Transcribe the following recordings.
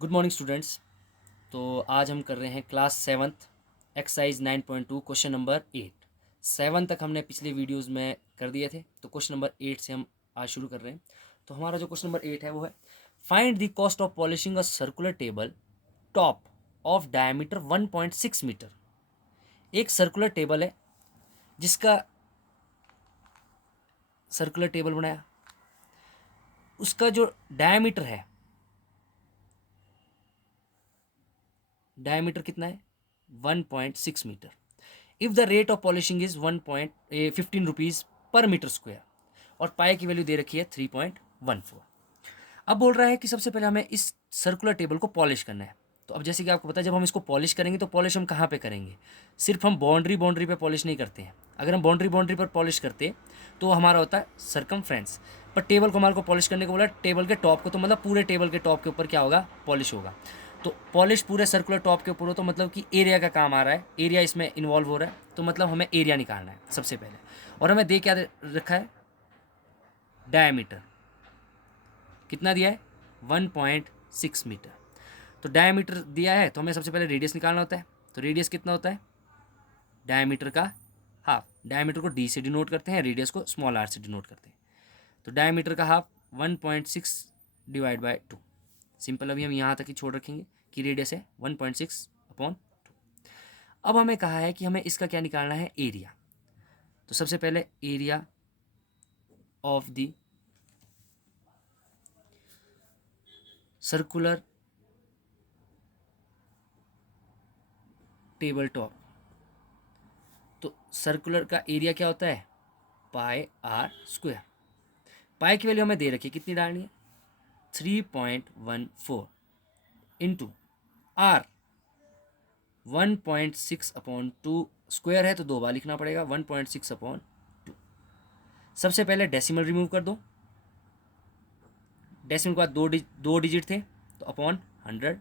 Good morning students. तो आज हम कर रहे हैं class seventh exercise 9.2 question number 8। 7 तक हमने पिछले वीडियोस में कर दिए थे, तो क्वेश्चन नंबर 8 से हम आज शुरू कर रहे हैं। तो हमारा जो क्वेश्चन नंबर 8 है वो है find the cost of polishing a circular table top of diameter 1.6 metre. एक सर्कुलर टेबल है जिसका सर्कुलर टेबल बनाया, उसका जो डायमीटर है, डायमीटर कितना है 1.6 metre. If the rate of polishing is 1.15 rupees per metre square और पाई की वैल्यू दे रखी है 3.14। अब बोल रहा है कि सबसे पहले हमें इस सर्कुलर टेबल को पॉलिश करना है। तो अब जैसे कि आपको पता है, जब हम इसको पॉलिश करेंगे तो पॉलिश हम कहाँ पे करेंगे? सिर्फ हम बाउंड्री पे पॉलिश नहीं करते हैं। अगर हम बाउंड्री पर पॉलिश करते तो हमारा होता है सरकमफ्रेंस। पर टेबल को हमारे को पॉलिश करने को बोला, टेबल के टॉप को, तो मतलब पूरे टेबल के टॉप के ऊपर क्या होगा? पॉलिश होगा। तो पॉलिश पूरे सर्कुलर टॉप के ऊपर हो तो मतलब कि एरिया का काम आ रहा है, एरिया इसमें इन्वॉल्व हो रहा है, तो मतलब हमें एरिया निकालना है सबसे पहले। और हमें दे क्या रखा है? डायमीटर कितना दिया है? 1.6 मीटर। तो डायमीटर दिया है तो हमें सबसे पहले रेडियस निकालना होता है। तो रेडियस कितना होता है? डायमीटर का हाफ। डायमीटर को डी से डिनोट करते हैं, रेडियस को स्मॉल आर से डिनोट करते हैं। तो डायमीटर का हाफ 1.6 डिवाइड बाय 2। सिंपल। अभी हम यहाँ तक ही छोड़ रखेंगे कि रेडियस है 1.6/2। अब हमें कहा है कि हमें इसका क्या निकालना है? एरिया। तो सबसे पहले area of the circular table top. तो सर्कुलर का एरिया क्या होता है? पाई आर स्क्वायर। पाई की वैल्यू हमें दे रखी है, कितनी डालनी है? 3.14 इंटू आर 1.6/2। स्क्वायर है तो 2 बार लिखना पड़ेगा, 1.6/2। सबसे पहले डेसिमल रिमूव कर दो। डेसिमल के बाद दो डिजिट थे तो अपॉन 100,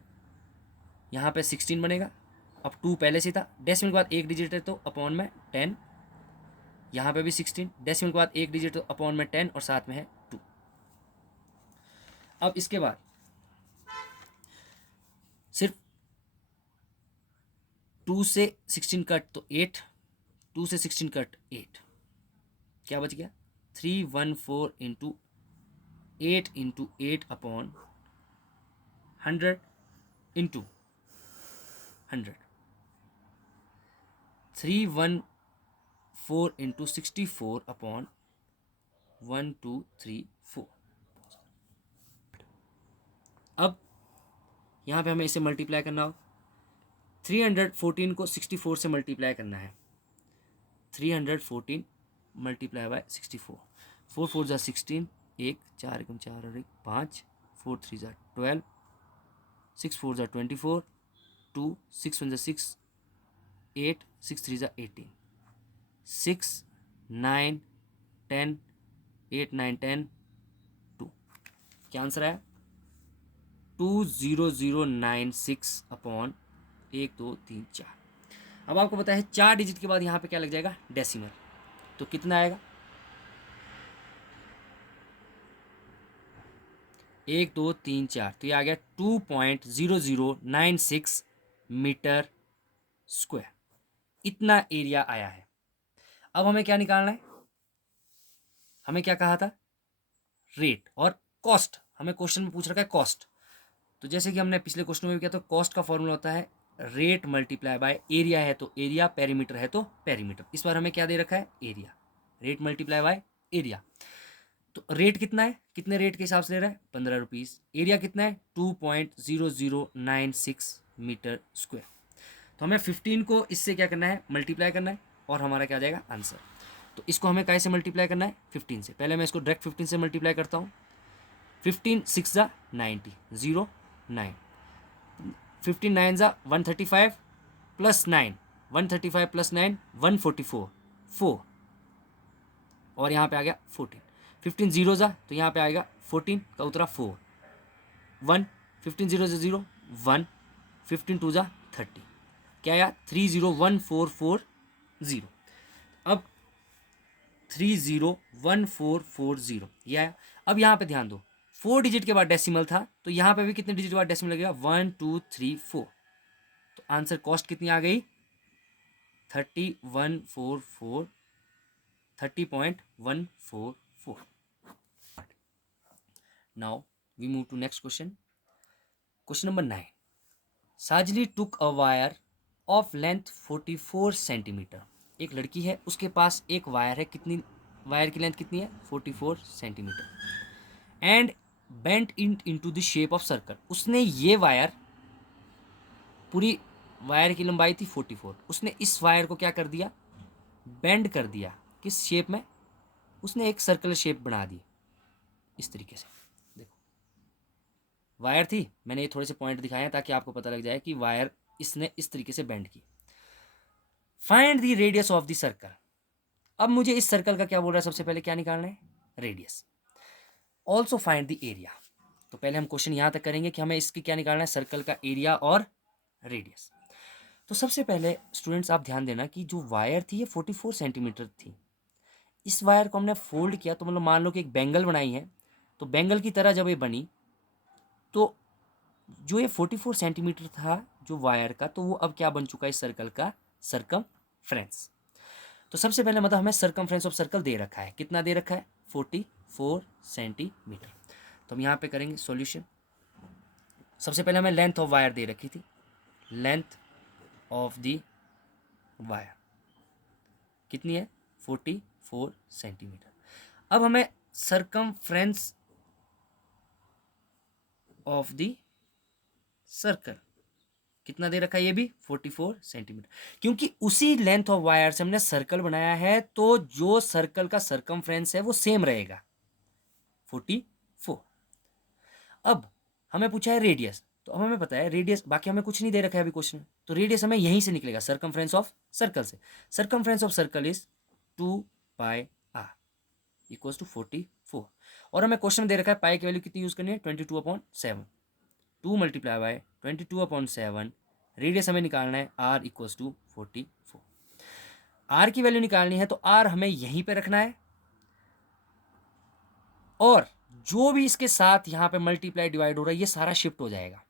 यहाँ पे 16 बनेगा। अब 2 पहले से था, डेसिमल के बाद एक डिजिट है तो अपॉन में 10, यहाँ पे भी 16, डेसिमल के बाद एक डिजिट तो अपॉन में 10 और साथ में है 2। अब इसके बाद सिर्फ 2 से 16 कट तो 8, 2 से 16 कट 8, क्या बच गया? 314 इंटू 8/8/100 इंटू 100। 314 इंटू 64/1234। अब यहाँ पे हमें इसे मल्टीप्लाई करना हो। 314 को 64 से मल्टीप्लाई करना है। 314 मल्टीप्लाई बाय 64। 4 4 जा 16, 1 4 एकम 4 और 1 5, 4 3 जा 12, 6 4 जा 24, 2 6 1 जा 6, 8 6 3 जा 18, 6 9 10, 8 9 10 2। क्या आंसर है? 20096/1 2 3 4। अब आपको पता है 4 डिजिट के बाद यहाँ पे क्या लग जाएगा? डेसिमल। तो कितना आएगा? 1 2 3 4, तो ये आ गया 2.0096 मीटर स्क्वायर। इतना एरिया आया है। अब हमें क्या निकालना है? हमें क्या कहा था? रेट और कॉस्ट। हमें क्वेश्चन में पूछ रखा है कॉस्ट। तो जैसे कि हमने पिछले क्वेश्चन में भी किया, तो कॉस्ट का फॉर्मूला होता है रेट मल्टीप्लाई बाय एरिया है तो एरिया, पेरीमीटर है तो पेरीमीटर। इस बार हमें क्या दे रखा है? Area. Rate multiply by area. तो रेट कितना है? कितने रेट के हिसाब से ले रहा है? 15 रुपीज़। एरिया कितना है? 2.0096 मीटर स्क्वायर। तो हमें 15 को इससे क्या करना है? मल्टीप्लाई करना है और हमारा क्या आ जाएगा? आंसर। तो इसको हमें कैसे से मल्टीप्लाई करना है? 15 से। पहले मैं इसको डायरेक्ट 15 से मल्टीप्लाई करता हूँ। 15 6 जा 90, 0 9, 15 9 जा 135 प्लस 9, 135 प्लस 9 144 4, और यहाँ पे आ गया 14। 15 जीरो जा तो यहाँ पे आएगा 14 का उतरा 4, 1, 15 जीरो से 0 1, 15 टू जा 30, क्या आया? 301440। अब 301440 ये आया। अब यहाँ पे ध्यान दो, 4 डिजिट के बाद डेसिमल था, तो यहाँ पे भी कितने डिजिट के बाद डेसिमल लगेगा, 1 2 3 4। तो आंसर कॉस्ट कितनी आ गई, 30.144, 30.144। Now we move to next question. Question number 9। Sajli took a wire of length 44 centimetre. एक लड़की है, उसके पास एक वायर है, कितनी वायर की लेंथ कितनी है, 44 centimetre, and bent into the shape of circle. उसने ये वायर, पूरी वायर की लंबाई थी 44, उसने इस वायर को क्या कर दिया, बेंड कर दिया। किस शेप में, उसने एक सर्कल शेप बना दी इस तरीके से। देखो वायर थी, मैंने ये थोड़े से पॉइंट दिखाए हैं ताकि आपको पता लग जाए कि वायर इसने इस तरीके से बेंड की। Find the radius of the circle. अब मुझे इस सर्कल का क्या बोल रहा है, सबसे पहले क्या निकालना है, radius. Also find the area. तो पहले हम क्वेश्चन यहां तक करेंगे कि हमें इसकी क्या निकालना है, सर्कल का एरिया और रेडियस। तो सबसे पहले स्टूडेंट्स आप ध्यान देना कि जो वायर थी ये 44 सेंटीमीटर थी। इस वायर को हमने फोल्ड किया, तो मतलब मान लो कि एक बैंगल बनाई है, तो बैंगल की तरह जब ये बनी, तो जो ये 44 सेंटीमीटर था जो वायर का, तो वो अब क्या बन चुका है, इस सर्कल का सर्कमफ्रेंस। तो सबसे पहले मतलब हमें सर्कमफ्रेंस ऑफ सर्कल दे रखा है, कितना दे रखा है, 44 सेंटीमीटर। तो हम यहाँ पे करेंगे सॉल्यूशन। सबसे पहले हमें लेंथ ऑफ वायर दे रखी थी, लेंथ ऑफ द वायर कितनी है, 44 सेंटीमीटर। अब हमें सर्कमफ्रेंस ऑफ द सर्कल कितना दे रखा है, ये भी 44 सेंटीमीटर। क्योंकि उसी लेंथ ऑफ वायर से हमने सर्कल बनाया है, तो जो सर्कल का सर्कमफ्रेंस है वो सेम रहेगा, 44। अब हमें पूछा है रेडियस, तो अब हमें पता है रेडियस, बाकी हमें कुछ नहीं दे रखा है अभी क्वेश्चन में, तो रेडियस हमें यहीं से निकलेगा, सर्कमफ्रेंस ऑफ सर्कल से। Circumference of circle is 2πr equals to 44। और हमें क्वेश्चन में दे रखा है पाई की वैल्यू कितनी यूज करनी है, 22/7, 2 मल्टीप्लाई बाय 22/7। रेडियस हमें निकालना है r इक्वल्स टू 44। r की वैल्यू निकालनी है तो r हमें यहीं पे रखना है, और जो भी इसके साथ यहाँ पे मल्टीप्लाई डिवाइड हो रहा है ये सारा शिफ्ट हो जाएगा।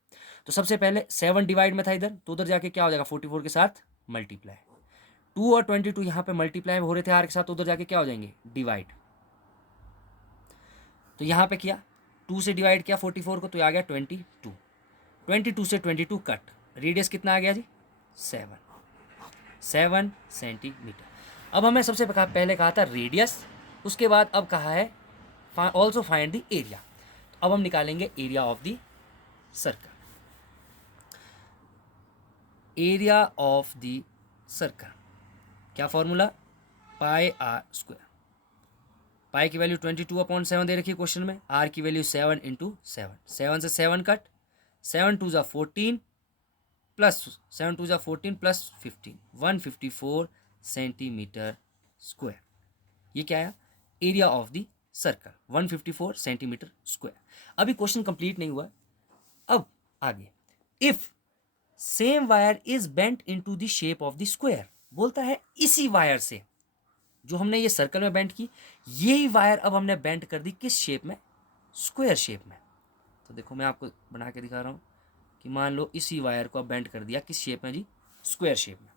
तो सबसे पहले 7 डिवाइड में था इधर, तो उधर जाके क्या हो जाएगा, 44 के साथ मल्टीप्लाई। 2 और 22 यहाँ पे मल्टीप्लाई हो रहे थे r के साथ, तो उधर जाके क्या हो जाएंगे, डिवाइड। तो यहाँ पे किया, 2 से डिवाइड किया 44 को, तो आ गया 22। 22 से 22 कट, रेडियस कितना आ गया जी, 7 सेंटीमीटर। अब हमें सबसे पहले कहा था रेडियस, उसके बाद अब कहा है ऑल्सो फाइंड द एरिया। अब हम निकालेंगे area of the circle. Area of the circle क्या फॉर्मूला, पाई आर स्क्वायर। पाई की वैल्यू 22/7 दे रखी है क्वेश्चन में, आर की वैल्यू 7 × 7, 7 से 7 कट, 7 2 ज़ा 14 प्लस 7 2 ज़ा 14 प्लस 15, 154 सेंटीमीटर स्क्वायर। ये क्या है, area of the circle 154 centimetre square. अभी क्वेश्चन कंप्लीट नहीं हुआ। अब आगे, if same wire is bent into the shape of the square, बोलता है इसी वायर से जो हमने ये सर्कल में बेंट की, यही वायर अब हमने बेंट कर दी किस शेप में, स्क्वायर शेप में। तो देखो मैं आपको बना के दिखा रहा हूं कि मान लो इसी वायर को अब बेंट कर दिया किस शेप में जी, स्क्वायर शेप में।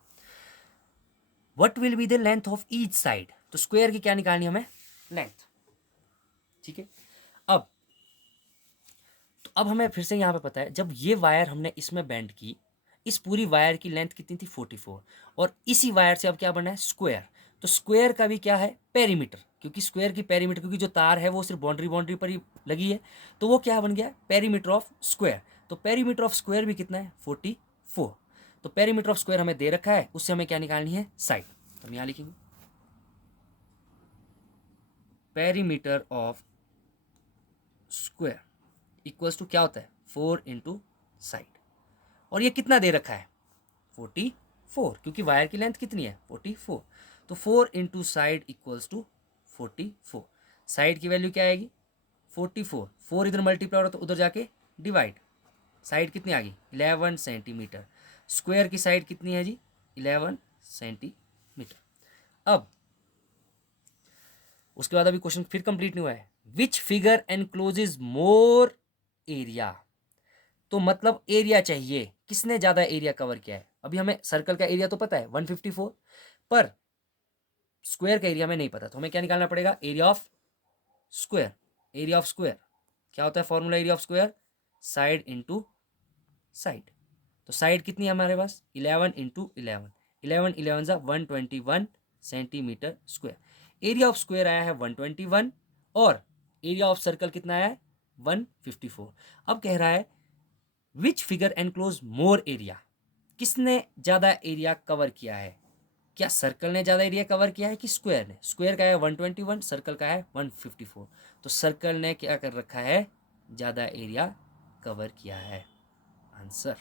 What will be the length of each side, तो स्क्वायर की क्या निकालनी हमें, लेंथ। ठीक है, अब तो अब हमें फिर से यहाँ पे पता है, जब ये वायर हमने इसमें बेंड की, इस पूरी वायर की लेंथ कितनी थी, 44, और इसी वायर से अब क्या बना है, स्क्वायर। तो स्क्वायर का भी क्या है, पेरीमीटर, क्योंकि स्क्वायर की पेरीमीटर, क्योंकि जो तार है वो सिर्फ बाउंड्री पर ही लगी है, तो वो क्या बन गया, पेरीमीटर ऑफ स्क्वायर। तो पेरीमीटर ऑफ स्क्वायर भी कितना है, 44। तो पेरीमीटर ऑफ स्क्वायर हमें दे रखा है, उससे हमें क्या निकालनी है, साइड। तो हम यहाँ लिखेंगे perimeter of square equals to क्या होता है, 4 × साइड। और ये कितना दे रखा है, 44, क्योंकि वायर की लेंथ कितनी है, 44। तो 4 × साइड इक्वल्स टू 44। साइड की वैल्यू क्या आएगी, 44, 4 इधर मल्टीप्लाई हो रहा तो उधर जाके डिवाइड, साइड कितनी आ गई, 11 सेंटीमीटर। स्क्वायर की साइड कितनी है जी, 11 सेंटीमीटर। अब उसके बाद अभी क्वेश्चन फिर कंप्लीट नहीं हुआ है, which figure encloses more area, तो मतलब एरिया चाहिए, किसने ज्यादा एरिया कवर किया है। अभी हमें सर्कल का एरिया तो पता है 154, पर स्क्वायर का एरिया में नहीं पता, तो हमें क्या निकालना पड़ेगा, area of square. Area of square क्या होता है, formula area of square, side into side. तो साइड कितनी है हमारे पास, 11 इंटू 11, 11 11 जा 121 centimetre square. Area of square आया है 121 और एरिया ऑफ सर्कल कितना आया है 154। अब कह रहा है which figure enclose more area, किसने ज्यादा एरिया कवर किया है, क्या सर्कल ने ज्यादा एरिया कवर किया है कि स्क्वायर ने। स्क्वायर का है 121, सर्कल का है 154, तो सर्कल ने क्या कर रखा है, ज्यादा एरिया कवर किया है। आंसर